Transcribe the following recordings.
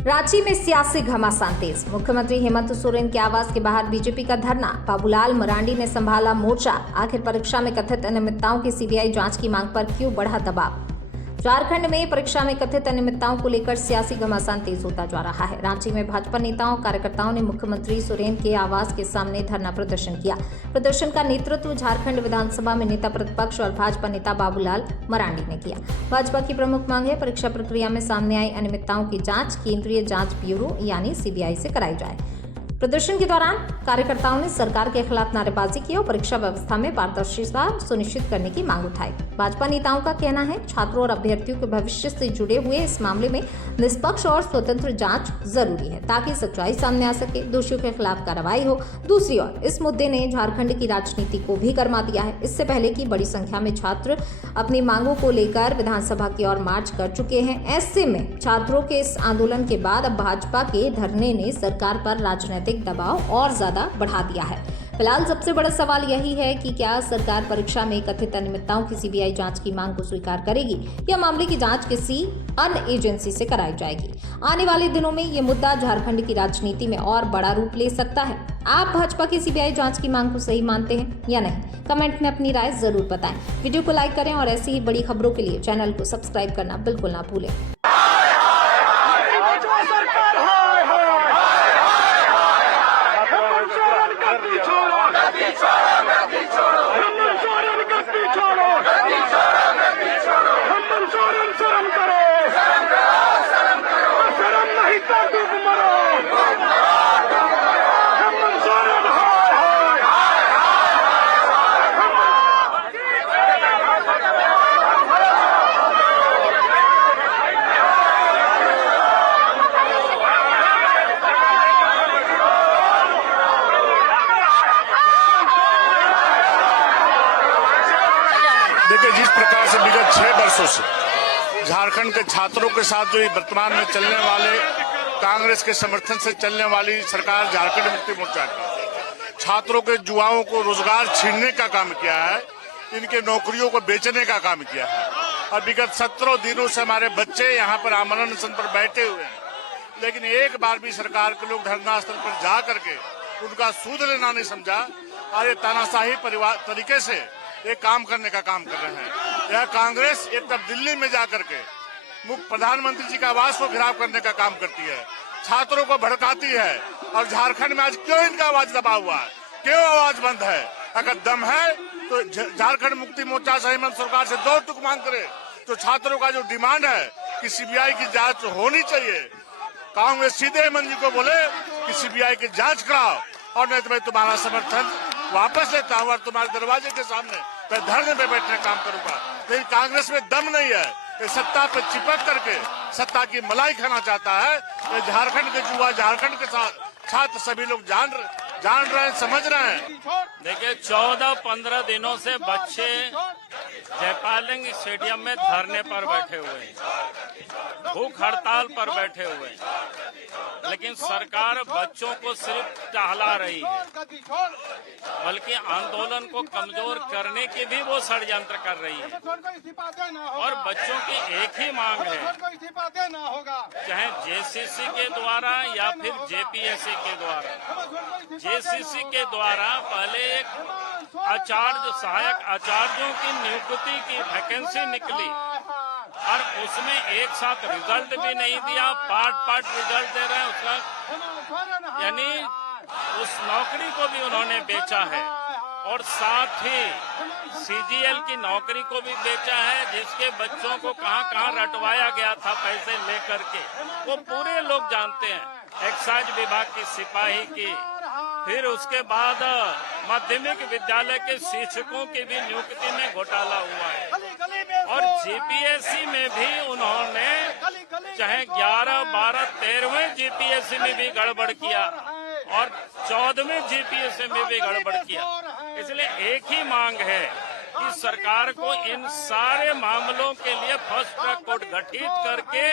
रांची में सियासी घमासान तेज। मुख्यमंत्री हेमंत सोरेन के आवास के बाहर बीजेपी का धरना। बाबूलाल मरांडी ने संभाला मोर्चा। आखिर परीक्षा में कथित अनियमितताओं की सीबीआई जांच की मांग पर क्यों बढ़ा दबाव? झारखंड में परीक्षा में कथित अनियमितताओं को लेकर सियासी घमासान तेज होता जा रहा है। रांची में भाजपा नेताओं कार्यकर्ताओं ने मुख्यमंत्री सोरेन के आवास के सामने धरना प्रदर्शन किया। प्रदर्शन का नेतृत्व झारखंड विधानसभा में नेता प्रतिपक्ष और भाजपा नेता बाबूलाल मरांडी ने किया। भाजपा की प्रमुख मांग है परीक्षा प्रक्रिया में सामने आई अनियमितताओं की जांच केंद्रीय जांच ब्यूरो यानी सीबीआई से कराई जाए। प्रदर्शन के दौरान कार्यकर्ताओं ने सरकार के खिलाफ नारेबाजी की और परीक्षा व्यवस्था में पारदर्शिता सुनिश्चित करने की मांग उठाई। भाजपा नेताओं का कहना है छात्रों और अभ्यर्थियों के भविष्य से जुड़े हुए इस मामले में निष्पक्ष और स्वतंत्र जांच जरूरी है ताकि सच्चाई सामने आ सके, दोषियों के खिलाफ कार्रवाई हो। दूसरी ओर इस मुद्दे ने झारखंड की राजनीति को भी गरमा दिया है। इससे पहले की बड़ी संख्या में छात्र अपनी मांगों को लेकर विधानसभा की ओर मार्च कर चुके हैं। ऐसे में छात्रों के इस आंदोलन के बाद अब भाजपा के धरने ने सरकार पर राजनीतिक दबाव और ज्यादा बढ़ा दिया है। फिलहाल सबसे बड़ा सवाल यही है कि क्या सरकार परीक्षा में कथित अनियमितताओं की सीबीआई जांच की मांग को स्वीकार करेगी या मामले की जांच किसी अन्य एजेंसी से कराई जाएगी। आने वाले दिनों में ये मुद्दा झारखंड की राजनीति में और बड़ा रूप ले सकता है। आप भाजपा की सीबीआई जांच की मांग को सही मानते हैं या नहीं? कमेंट में अपनी राय जरूर बताएं। वीडियो को लाइक करें और ऐसी ही बड़ी खबरों के लिए चैनल को सब्सक्राइब करना बिल्कुल ना भूलें। देखिए, जिस प्रकार से विगत 6 वर्षों से झारखंड के छात्रों के साथ जो वर्तमान में चलने वाले कांग्रेस के समर्थन से चलने वाली सरकार झारखंड मुक्ति मोर्चा की छात्रों के युवाओं को रोजगार छीनने का काम किया है, इनके नौकरियों को बेचने का काम किया है और विगत 17 दिनों से हमारे बच्चे यहाँ पर आमरण अनशन पर बैठे हुए हैं। लेकिन एक बार भी सरकार के लोग धरना स्थल पर जा करके उनका सूद लेना नहीं समझा और ये तानाशाही तरीके से ये काम करने का काम कर रहे हैं। यह कांग्रेस एक तब दिल्ली में जाकर के मुख्य प्रधानमंत्री जी का आवास को घिराव करने का काम करती है, छात्रों को भड़काती है और झारखंड में आज क्यों इनका आवाज दबा हुआ है, क्यों आवाज बंद है? अगर दम है तो झारखंड मुक्ति मोर्चा से हेमंत सरकार से 2 टुक मांग करे। तो छात्रों का जो डिमांड है कि सीबीआई की जांच होनी चाहिए, कांग्रेस सीधे हेमंत जी को बोले कि सीबीआई की जांच कराओ और नहीं तो मैं तुम्हारा समर्थन वापस लेता हूँ और तुम्हारे दरवाजे के सामने मैं धरने पे बैठने का काम करूंगा। लेकिन कांग्रेस में दम नहीं है, ये सत्ता पे चिपक करके सत्ता की मलाई खाना चाहता है। ये झारखंड के युवा, झारखंड के छात्र सभी लोग जान रहे हैं, समझ रहे हैं। देखिए, 14-15 दिनों से बच्चे जयपाल स्टेडियम में धरने पर बैठे हुए हैं, भूख हड़ताल पर बैठे हुए हैं, लेकिन सरकार बच्चों को सिर्फ टहला रही है, बल्कि आंदोलन को कमजोर करने की भी वो षड्यंत्र कर रही है। और बच्चों की एक ही मांग है, चाहे जेसीसी के द्वारा या फिर जेपीएससी के द्वारा। जेसीसी के द्वारा पहले एक आचार्य, सहायक आचार्यों की नियुक्ति की वैकेंसी निकली और उसमें एक साथ रिजल्ट भी नहीं दिया, पार्ट रिजल्ट दे रहे हैं उसका, यानी उस नौकरी को भी उन्होंने बेचा है। और साथ ही सीजीएल की नौकरी को भी बेचा है, जिसके बच्चों को कहां रटवाया गया था पैसे लेकर के, वो पूरे लोग जानते हैं। एक्साइज विभाग की सिपाही की, फिर उसके बाद माध्यमिक विद्यालय के शिक्षकों की भी नियुक्ति में घोटाला हुआ है। और जीपीएससी में भी उन्होंने चाहे 11, 12, 13वें जीपीएससी में भी गड़बड़ किया और 14वें जीपीएससी में भी गड़बड़ किया। इसलिए एक ही मांग है कि सरकार को इन सारे मामलों के लिए फर्स्ट ट्रैक कोर्ट गठित करके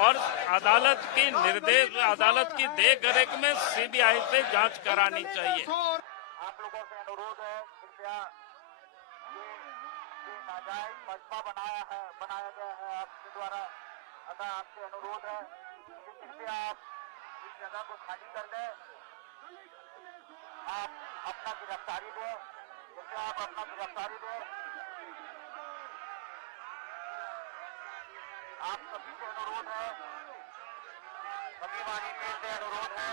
और अदालत की देखरेख में सीबीआई से जांच करानी चाहिए। आप लोगों से अनुरोध है, कृपया ये नाजायज मजमा बनाया गया है आपके द्वारा, अतः आपसे अनुरोध है कि कृपया आप जगह को खाली कर दें। आप अपना गिरफ्तारी दें, कृपया आप अपना गिरफ्तारी दें। आप सभी से अनुरोध है, सभी वाहिनी से अनुरोध है,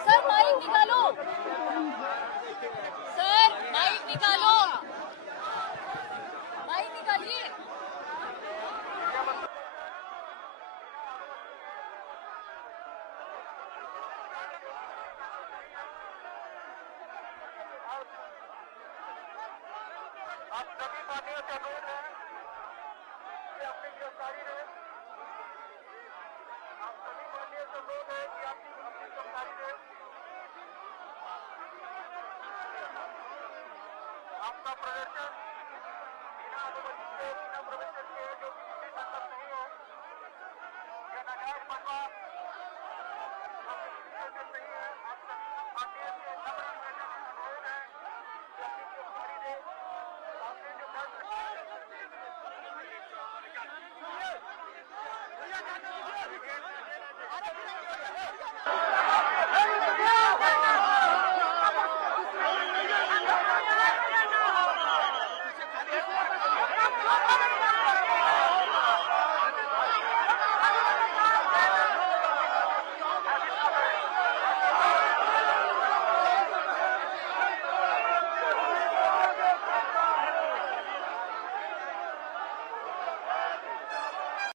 सर माइक निकालो, सर माइक निकालो, माइक निकालिए। आप सभी पार्टियों से अनुरोध है कि अपनी गिरफ्तारी दें। आप सभी पार्टियों से अनुरोध है कि आप अपनी गिरफ्तारी दें। आपका प्रदर्शन बिना अनुमति के, बिना प्रदर्शन के, जो कि किसी संकट नहीं है, यह नाजायज बनवा जो कि किसी संकट नहीं है। आप सभी पार्टियों से नम्र अनुरोध है कि अपनी गिरफ्तारी दें। आपने जो दर्ज रखा है